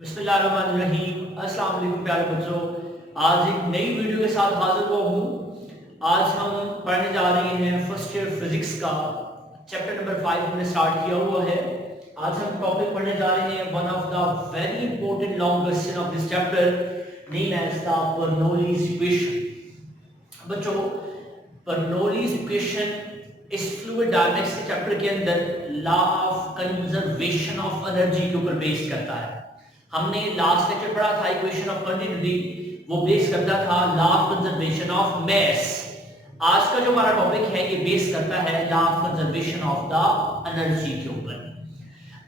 बिस्मिल्लाहिर्रहमानिर्रहीम। अस्सलाम वालेकुम प्यारे बच्चों, आज एक नई वीडियो के साथ हाजिर हुआ हूँ। आज हम पढ़ने जा रहे हैं फर्स्ट ईयर फिजिक्स का चैप्टर नंबर 5 हमने स्टार्ट किया हुआ है। आज हम टॉपिक पढ़ने जा रहे हैं one of the very important long question of this chapter name as the Bernoulli's equation. बच्चों, बर्नौलीज इक्वेशन इस फ्लूइड डायनेमिक्स के चैप्टर के अंदर law of conservation of energy के ऊपर बेस करता है। हमने लास्ट लेक्चर पढ़ा था इक्वेशन ऑफ कंटिन्यूटी, वो बेस करता था law of conservation of mass. आज का जो हमारा टॉपिक है ये बेस करता है law of conservation of the energy के ऊपर।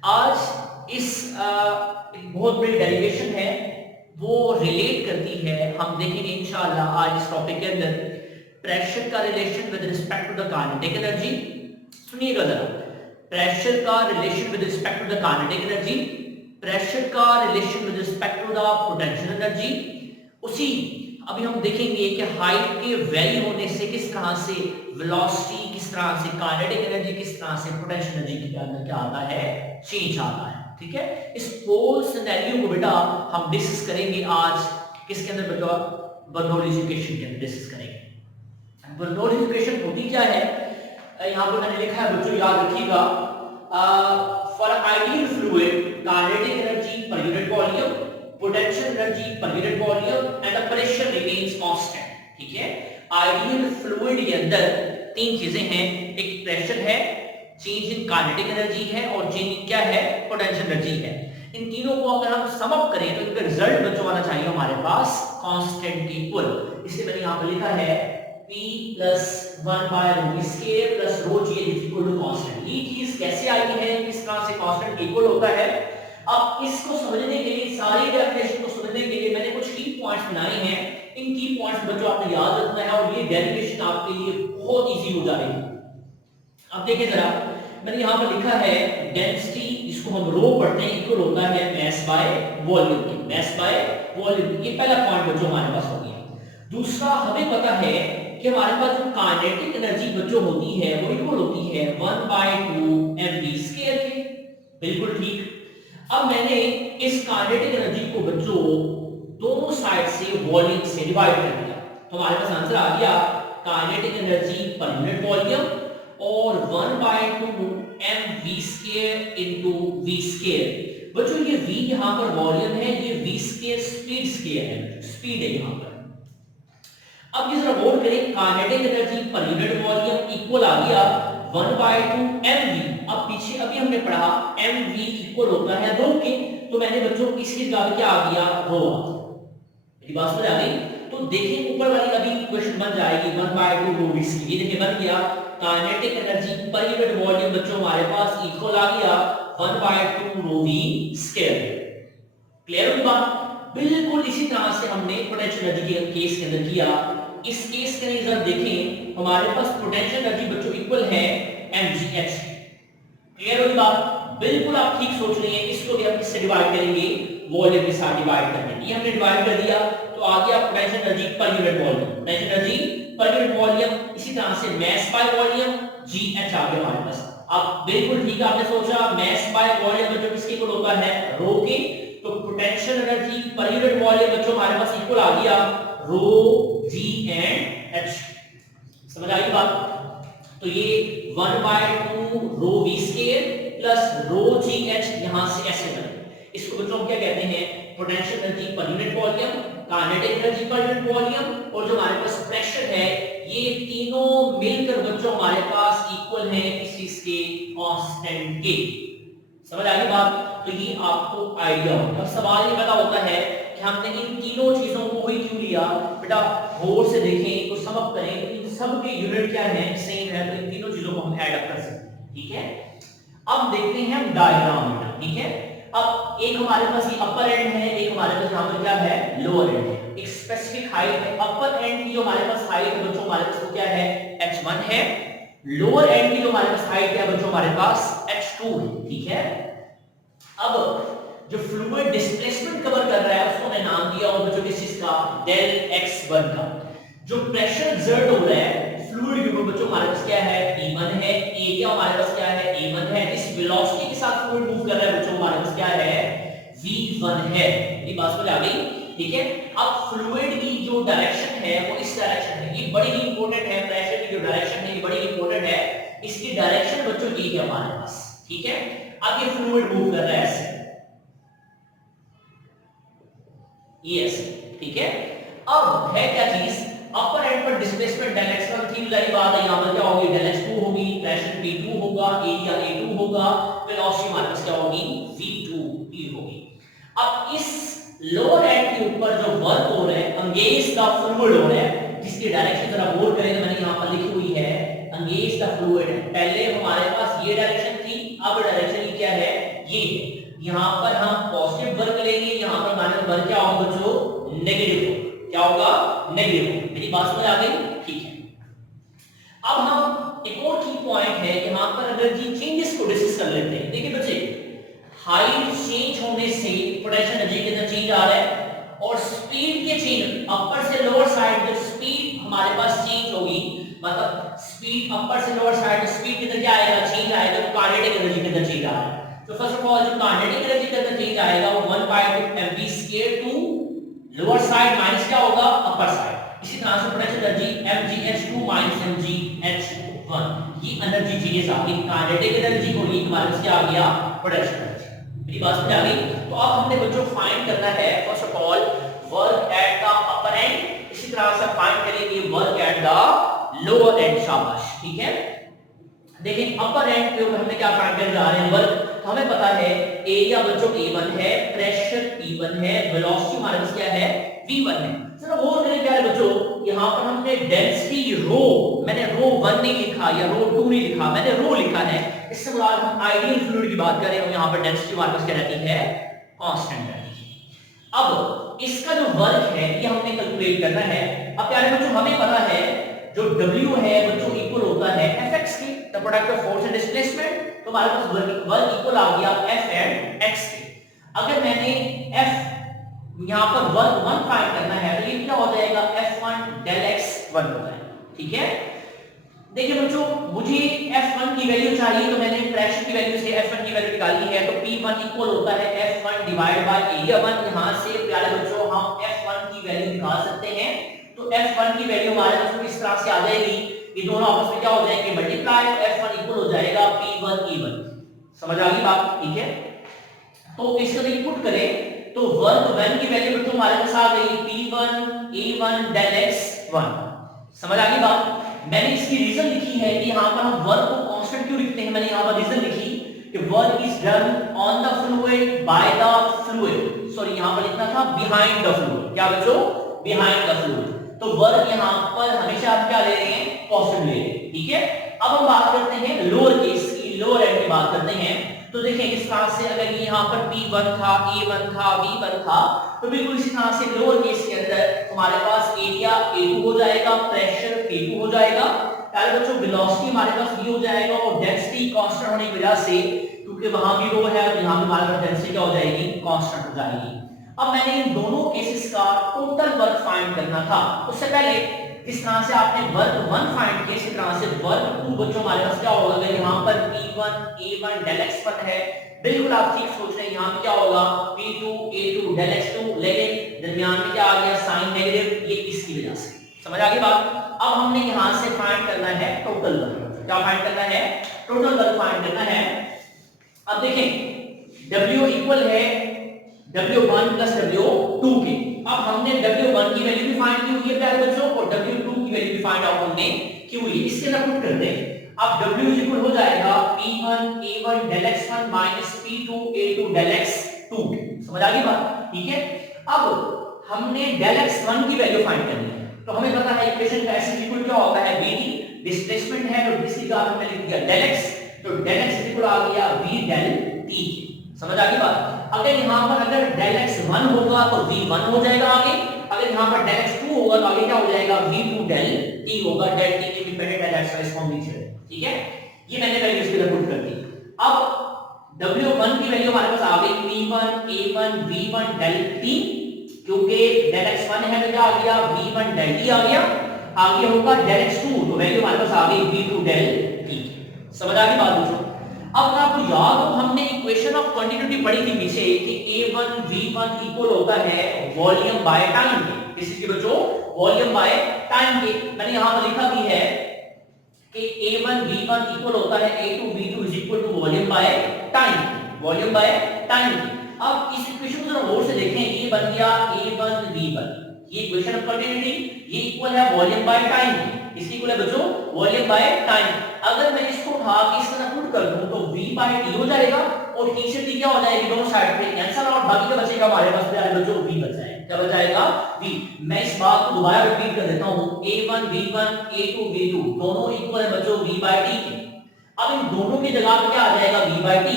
आज इस एक बहुत बड़ी डेरिवेशन है, वो रिलेट करती है, हम देखेंगे इंशाल्लाह आज इस टॉपिक के अंदर प्रेशर का relation with respect to the kinetic energy. सुनिएगा जरा, प्रेशर का relation with respect to the kinetic energy, pressure का relation with respect to the potential energy. उसी अभी हम देखेंगे कि हाइट के वेरी होने से किस तरह से वेलोसिटी, किस तरह से काइनेटिक एनर्जी, किस तरह से पोटेंशियल एनर्जी के अंदर क्या आता है, चेंज आता है। ठीक है, इस होल सिनेरियो को बेटा हम डिस्कस करेंगे आज किसके अंदर बेटा, बर्नौलीज इक्वेशन के अंदर डिस्कस करेंगे। बर्नौलीज इक्वेशन होती क्या है, यहाँ पर मैंने लिखा है बच्चों, याद रखिएगा। For ideal fluid kinetic energy per unit volume, potential energy per unit volume and the pressure remains constant। ठीक है, आइडियल फ्लूइड के अंदर तीन चीजें हैं, एक प्रेशर है, चेंज इन काइनेटिक एनर्जी है और चेंज क्या है, पोटेंशियल एनर्जी है। इन तीनों को अगर हम सम अप करें तो इनका रिजल्ट बच्चों आना चाहिए हमारे पास कांस्टेंट इक्वल। इसलिए मैंने यहां पर लिखा है P plus 1 by rho square plus rho g is equal to constant। ये चीज कैसे आई है, किस तरह से कांस्टेंट इक्वल होता है। अब इसको समझने के लिए, सारी डेरिवेशन को समझने के लिए मैंने कुछ की पॉइंट्स बनाए हैं। इन की पॉइंट्स बच्चों आपने याद रखना है और ये डेरिवेशन आपके लिए बहुत इजी हो जाएगी। अब देखिए जरा, मैंने यहां पर लिखा है डेंसिटी, इसको हम रो पढ़ते हैं, इक्वल होता है मास बाय वॉल्यूम की, मास बाय वॉल्यूम। ये पहला पॉइंट बच्चों हमारे पास हो गया। दूसरा, हमें पता है कि हमारे पास जो काइनेटिक एनर्जी बच्चों होती है वो इक्वल होती है 1/2 mv स्क्वायर के। बिल्कुल ठीक। अब मैंने इस काइनेटिक एनर्जी को बच्चों दोनों साइड से वॉल्यूम से डिवाइड कर दिया, तो हमारे पास आंसर आ गया kinetic energy per unit volume और 1/2 mv square into v square. बच्चों ये v यहां पर वॉल्यूम है, ये v स्क्वायर स्पीड स्क्वायर है, स्पीड है यहां पर। अब ये जरा गौर करें, kinetic energy per unit volume equal आ गया 1/2 mv। अब पीछे अभी हमने पढ़ा mv इक्वल होता है रो के, तो मैंने बच्चों इसकी जगह क्या आ गया, रो। मेरी बात समझ आ गई? तो देखिए ऊपर वाली अभी इक्वेशन बन जाएगी 1/2 रो v स्क्वायर। ये देखिए बन गया kinetic energy per unit volume बच्चों हमारे पास इक्वल आ गया 1/2 रो v स्क्वायर। क्लियर हुई बात? बिल्कुल इसी तरह से हमने पोटेंशियल एनर्जी के केस के अंदर किया। इस केस के अंदर देखें हमारे पास पोटेंशियल एनर्जी बच्चों इक्वल है mgh। क्लियर हुई बात? बिल्कुल आप ठीक सोच रहे हैं। इसको भी हम किससे डिवाइड करेंगे, वॉल्यूम के साथ डिवाइड करेंगे। ये हमने डिवाइड कर दिया तो आ गया potential energy per unit volume, potential energy per unit volume. इसी तरह से मास बाय वॉल्यूम gh आ गया हमारे पास। अब बिल्कुल ठीक आपने सोचा, मास बाय वॉल्यूम बच्चों किसके इक्वल होता है, रो के। तो potential energy per unit volume बच्चों हमारे पास इक्वल आ गया रो g एंड h। समझ आई बात? तो ये 1/2 रो v स्क्वायर प्लस रो g h यहां से ऐसे बने। इसको बच्चों हम क्या कहते हैं, potential energy per unit volume, kinetic energy per unit volume और जो हमारे पास प्रेशर है, ये तीनों मिलकर बच्चों हमारे पास इक्वल है किस चीज के, कांस्टेंट के। समझ आ गई बात? तो ये आपको आइडिया होगा। अब सवाल ये पैदा होता है कि हमने इन तीनों चीजों को ही क्यों लिया। बेटा गौर से देखें, इनको सम अप करें, इन सब के यूनिट क्या है, सेम है, तो इन तीनों चीजों को हम ऐड अप कर सकते हैं। ठीक है, अब देखते हैं हम डायग्राम बेटा। ठीक है, अब एक हमारे पास ये अपर एंड है, एक हमारे पास यहां पर क्या है, लोअर एंड है। एक स्पेसिफिक हाइट है, अपर एंड की जो हमारे पास हाइट है बच्चों हमारे पास वो क्या है, h1 है। लोअर एंड की जो हमारे पास हाइट है बच्चों हमारे पास h2 है। ठीक है, अब जो फ्लूइड डिस्प्लेसमेंट कवर कर रहा है उसको मैं नाम दिया हूं बच्चों किस चीज का, डेल x1 का। जो प्रेशर एक्सर्ट हो रहा है फ्लूइड के ऊपर बच्चों हमारे पास क्या है, E1 है। एरिया हमारे पास क्या है, A1 है। इस वेलोसिटी के साथ फ्लूइड मूव कर रहा है बच्चों हमारे पास क्या है, v1 है। मेरी बात समझ आ गई? ठीक है। अब फ्लूइड की जो डायरेक्शन है वो इस डायरेक्शन है, ये बड़ी इंपॉर्टेंट है। प्रेशर की जो डायरेक्शन है ये बड़ी इंपॉर्टेंट है। इसकी डायरेक्शन बच्चों ये है हमारे पास, ठीक है। अब ये फ्लूइड मूव कर रहा है ऐसे, ये ऐसे, ठीक है। अब है क्या चीज, अपर एंड पर डिस्प्लेसमेंट डेल x1 थी, वाली बात है। यहां पर क्या होगी, डेल x2 होगी, प्रेशर p2 होगा, एरिया a2 होगा, वेलोसिटी हमारे पास क्या होगी, v2 p होगी। अब इस लोअर एंड के ऊपर जो वर्क हो रहा है अंगेंस्ट द फ्लूइड हो रहा है, जिसकी डायरेक्शन जरा गौर करें तो मैंने यहां पर लिखी हुई है अंगेंस्ट द फ्लूइड। पहले हमारे पास ये डायरेक्शन थी, अब डायरेक्शन क्या है, ये है। यहां पर हम पॉजिटिव वर्क लेंगे, यहां पर हमारे वर्क क्या होगा बच्चों, नेगेटिव। क्या होगा, नेगेटिव। मेरी बात समझ आ गई? ठीक है। अब हम एक और की पॉइंट है, यहां पर एनर्जी चेंजेस को डिस्कस कर लेते हैं। देखिए बच्चे, हाइट चेंज होने से पोटेंशियल एनर्जी के अंदर चेंज आ रहा है, और स्पीड के चेंज अपर से लोअर साइड जब स्पीड हमारे पास चेंज होगी, मतलब स्पीड अपर से लोअर साइड स्पीड के अंदर क्या आएगा, चेंज आएगा, तो काइनेटिक एनर्जी के अंदर चेंज आ रहा है। तो फर्स्ट ऑफ ऑल जो काइनेटिक एनर्जी के अंदर चेंज आएगा वो 1/2 mv² to lower side minus क्या होगा, अपर साइड। इसी तरह से पोटेंशियल एनर्जी mgh2 mgh1, ये एनर्जी चेंजेस आ गई, काइनेटिक एनर्जी को ये हमारे पास क्या आ गया, पोटेंशियल एनर्जी। मेरी बात समझ आ गई? तो अब हमने बच्चों फाइंड करना है first of all work at the upper and, इसी तरह से फाइंड करेंगे work at the lower and. शाबाश, ठीक है। देखिए अपर एंड पे हमने क्या फाइंड करने जा रहे हैं, वर्क। हमें पता है एरिया बच्चों a1 है, प्रेशर p1 है, वेलोसिटी हमारे पास क्या है, v1 है। जरा गौर करें क्या है बच्चों, यहां पर हमने डेंसिटी रो, मैंने रो 1 नहीं लिखा या रो 2 नहीं लिखा, मैंने रो लिखा है। इससे मुराद हम आइडियल फ्लूइड की बात करें और यहां पर डेंसिटी हमारे पास क्या रहती है, कांस्टेंट रहती है। अब इसका जो वर्क है ये हमने कैलकुलेट करना है। अब प्यारे बच्चों हमें पता है जो W है बच्चों इक्वल होता है Fx के, the product of force and displacement. तो हमारे पास वर्क इक्वल आ गया F एंड x के। अगर मैंने F यहां पर वर्क 1 फाइंड करना है तो ये क्या हो जाएगा, F1 del x1 होता है, ठीक है। देखिए बच्चों, मुझे F1 की वैल्यू चाहिए, तो मैंने प्रेशर की वैल्यू से F1 की वैल्यू निकाली है, तो P1 इक्वल होता है F1 डिवाइड बाय एरिया 1। यहां से प्यारे बच्चों हम F1 की वैल्यू निकाल सकते हैं। तो F1 की वैल्यू हमारे पास इस तरह से आ जाएगी, ये दोनों आपस में क्या हो जाएंगे, मल्टीप्लाई, तो F1 इक्वल हो जाएगा P1 E1। समझ आ गई बात, ठीक है। तो इसको यदि पुट करें तो वर्क 1 की वैल्यू बच्चों हमारे पास आ गई P1 E1 del x1। समझ आ गई बात। मैंने इसकी रीजन लिखी है कि यहां पर हम वर्क को कांस्टेंट क्यों लिखते हैं, मैंने यहां पर रीजन लिखी कि work is done on the fluid by the fluid, sorry यहां पर लिखना था बिहाइंड द फ्लूइड। क्या बच्चों, बिहाइंड द फ्लूइड। तो वर्क यहां पर हमेशा आप क्या ले रहे हैं, पॉजिटिव ले रहे हैं, ठीक है। अब हम बात करते हैं लोअर केस की, लोअर एंड की बात करते हैं। तो देखिए इस तरह से अगर ये यहां पर P1 था, A1 था, V1 था, तो बिल्कुल इसी तरह से लोअर केस के अंदर हमारे पास एरिया A2 हो जाएगा, प्रेशर P2 हो जाएगा, पहले बच्चों वेलोसिटी हमारे पास V हो जाएगा, और डेंसिटी कांस्टेंट होने की वजह से क्योंकि वहां भी रो है और यहां भी हमारे पास डेंसिटी क्या हो जाएगी, कांस्टेंट हो जाएगी। अब मैंने इन दोनों केसेस का टोटल वर्क फाइंड करना था। उससे पहले इस तरह से आपने वर्क 1 फाइंड किया, इसी तरह से वर्क 2 बच्चों हमारे पास क्या होगा, अगर यहां पर P1 A1 del x1 है, बिल्कुल आप ठीक सोच रहे हैं, यहां पे क्या होगा P2 A2 del x2, लेकिन दरमियान में क्या आ गया, साइन नेगेटिव, ये इसकी वजह से। समझ आ गई बात। अब हमने यहां से फाइंड करना है टोटल वर्क। क्या फाइंड करना है, टोटल वर्क फाइंड करना है। अब देखें W इक्वल है W1 प्लस W2 के। अब हमने W1 की वैल्यू भी फाइंड की हुई है प्यारे बच्चों, और W2 की वैल्यू भी फाइंड आउट हमने की हुई है। इसके अंदर पुट करते हैं। अब W इक्वल हो जाएगा P1 A1 del x1 minus P2 A2 del x2। समझ आ गई बात, ठीक है। अब हमने del x1 की वैल्यू फाइंड करनी है, तो हमें पता है इक्वेशन का S इक्वल क्या होता है, VD, डिस्प्लेसमेंट है तो डिस का हमने लिख दिया del x, तो del x इक्वल आ गया V del t। समझ आ गई बात। अगर यहां पर अगर del x1 होगा तो v1 हो जाएगा आगे, अगर यहां पर del x2 होगा तो आगे क्या हो जाएगा, v2 del t होगा, del t इंडिपेंडेंट है, दैट्स वाई इसको हम लिख रहे हैं, ठीक है। ये मैंने वैल्यू इसके अंदर पुट कर दी। अब w1 की वैल्यू हमारे पास आ गई p1 a1 v1 del t, क्योंकि del x1 है तो क्या आ गया, v1 del t आ गया, आगे होगा del x2, तो वैल्यू हमारे पास आ गई v2 del t। समझ आ गई बात दोस्तों। अब अगर आपको याद हो हमने इक्वेशन ऑफ कंटिन्यूटी पढ़ी थी पीछे कि A1 V1 इक्वल होता है वॉल्यूम बाय टाइम के। किस चीज के बच्चों? वॉल्यूम बाय टाइम के। मैंने यहां पर लिखा भी है कि A1 V1 इक्वल होता है A2 V2 is equal to volume by time, volume by time. अब इस इक्वेशन को जरा गौर से देखें, ये बन गया A1 V1, ये इक्वेशन ऑफ कंटिन्यूटी, ये इक्वल है वॉल्यूम बाय टाइम, इसकी इक्वल है बच्चों वॉल्यूम बाय टाइम। अगर मैं इसको उठा के इस तरह पुट कर दूं तो V बाय T हो जाएगा और T से T क्या हो जाएगी, दोनों साइड पे कैंसिल और बाकी का बचेगा हमारे पास प्यारे बच्चों V बच जाएगा। क्या बच जाएगा? V। मैं इस बात को दोबारा रिपीट कर देता हूं, A1 V1 A2 V2 दोनों इक्वल है बच्चों V बाय T के। अब इन दोनों की जगह पे क्या आ जाएगा V बाय T,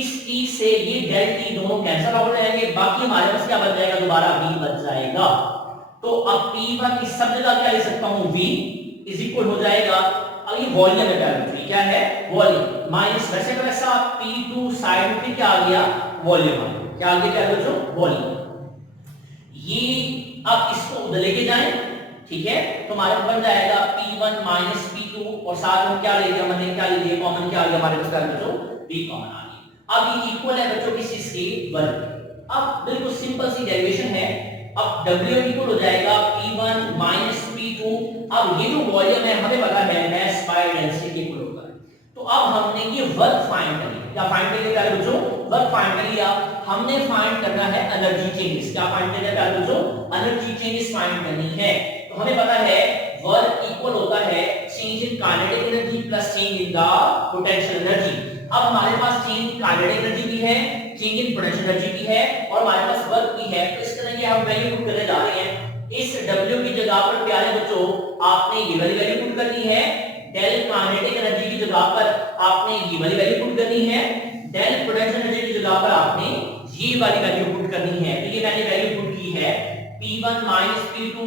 इस T से ये डेल T दोनों कैंसिल हो जाएंगे, बाकी हमारे पास क्या बच जाएगा, दोबारा V बच जाएगा। तो अब P1 इस सब जगह क्या लिख सकता हूं, V इज इक्वल हो जाएगा, अब ये वॉल्यूम है प्यारे, क्या है वॉल्यूम, माइनस वैसे का वैसा P2 साइड पे क्या आ गया, वॉल्यूम आ गया। क्या आ गया प्यारे बच्चों, वॉल्यूम। ये अब इसको उधर लेके जाएं, ठीक है, तो हमारे पास बन जाएगा P1 माइनस P2 और साथ में क्या ले लिया मैंने, क्या ले लिया कॉमन, क्या आ गया हमारे पास प्यारे बच्चों, P कॉमन आ गया। अब ये इक्वल है बच्चों किस चीज के, वर्ग। अब बिल्कुल सिंपल सी डेरिवेशन है, अब W इक्वल हो जाएगा P1 माइनस P2। अब ये जो वॉल्यूम है हमें पता है मास बाय डेंसिटी के इक्वल होता है, तो अब हमने ये वर्क फाइंड कर लिया। क्या फाइंड कर लिया प्यारे बच्चों, वर्क फाइंड कर लिया। हमने फाइंड करना है एनर्जी चेंजेस। क्या फाइंड करना है प्यारे बच्चों, एनर्जी चेंजेस फाइंड करनी है। तो हमें पता है वर्क इक्वल होता है change in kinetic energy plus change in the potential energy. अब हमारे पास चेंज इन काइनेटिक एनर्जी भी है, चेंज इन पोटेंशियल एनर्जी भी है और हमारे पास वर्क भी है। तो इस तरह की हम वैल्यू पुट करने जा रहे हैं। इस W की जगह पर प्यारे बच्चों आपने ये वाली वैल्यू पुट करनी है, डेल काइनेटिक एनर्जी की जगह पर आपने ये वाली वैल्यू पुट करनी है, डेल पोटेंशियल एनर्जी की जगह पर आपने ये वाली वैल्यू पुट करनी है। तो ये मैंने वैल्यू पुट की है P1 minus P2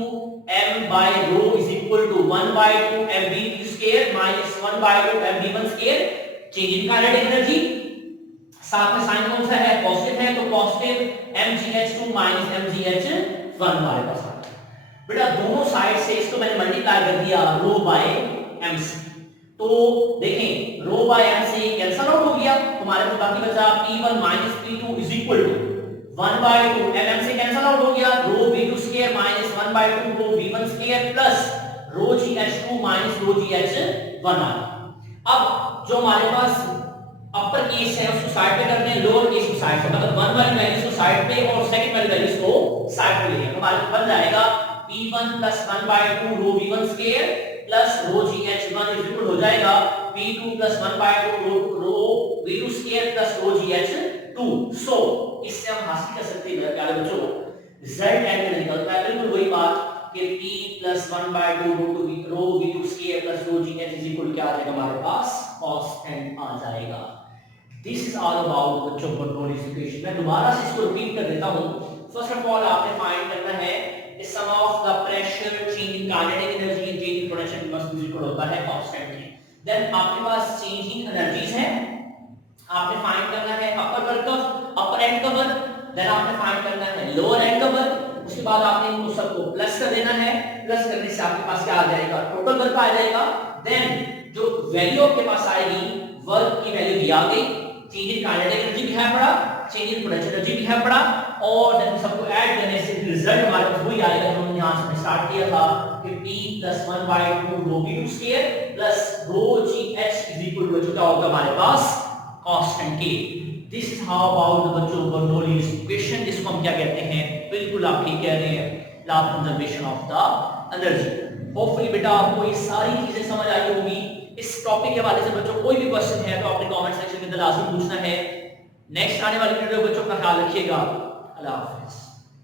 m by rho is equal to 1 by 2 mv square minus 1 by 2 mv1 square। Change in kinetic energy, साथ में साइन कौन सा है, पॉजिटिव है, तो पॉजिटिव mgh2 माइनस mgh1 हमारे पास आ गया। बेटा दोनों साइड से इसको मैंने मल्टीप्लाई कर दिया रो बाय m से, तो देखें रो बाय m से कैंसिल आउट हो गया, तुम्हारे पास बाकी बचा P1 minus P2 is equal to 1 by 2 mm से कैंसिल आउट हो गया, rho v2 square minus 1 by 2 rho v1 square plus rho gh2 minus rho gh1 आ गया। अब जो हमारे पास अपर केस है उसको साइड पे करते हैं, लोअर केस को साइड पे, मतलब 1 वाली वैल्यूज को साइड पे और सेकंड वाली वैल्यूज को साइड पे ले लेंगे। हमारे पास बन जाएगा P1 plus 1 by 2 rho v1 square plus rho gh1 is equal हो जाएगा P2 plus 1 by 2 rho v2 square plus rho gh2। So इससे हम हासिल कर सकते हैं प्यारे बच्चों रिजल्ट एंड निकलता है बिल्कुल वही बात कि P plus 1 by 2 rho v2 square plus rho gh is equal क्या आ जाएगा हमारे पास कांस्टेंट आ जाएगा। दिस इज ऑल अबाउट बच्चों बर्नौलीज इक्वेशन। मैं दोबारा से इसको रिपीट कर देता हूं। फर्स्ट ऑफ ऑल आपने फाइंड करना है the sum of the pressure change in kinetic energy and change in potential must be equal होता है कांस्टेंट के। देन आपके पास चेंज इन एनर्जीज है, आपने फाइंड करना है अपर वर्क का, अपर एंड का वर्क, देन आपने फाइंड करना है लोअर एंड का वर्क, उसके बाद आपने इनको सबको प्लस कर देना है, प्लस करने से आपके पास क्या आ जाएगा, टोटल वर्क आ जाएगा। देन जो वैल्यू आपके पास आएगी वर्क की वैल्यू दी आ गई, चेंज इन काइनेटिक एनर्जी भी है पड़ा, चेंज इन पोटेंशियल एनर्जी भी है पड़ा, और देन सबको ऐड करने से रिजल्ट हमारे पास वही आएगा जो हमने यहां से स्टार्ट किया था कि P + 1 by 2 rho v2 square plus rho gh is equal to क्या होगा हमारे पास कांस्टेंट के। This is how about the बच्चों बर्नौलीज इक्वेशन, जिसको हम क्या कहते हैं, बिल्कुल आप ठीक कह रहे हैं, law of conservation of the energy. Hopefully बेटा आपको ये सारी चीजें समझ आई होगी। इस टॉपिक के हवाले से बच्चों कोई भी क्वेश्चन है तो आपने कमेंट सेक्शन में लाजमी पूछना है। नेक्स्ट आने वाली वीडियो बच्चों का ख्याल रखिएगा। अल्लाह हाफिज़।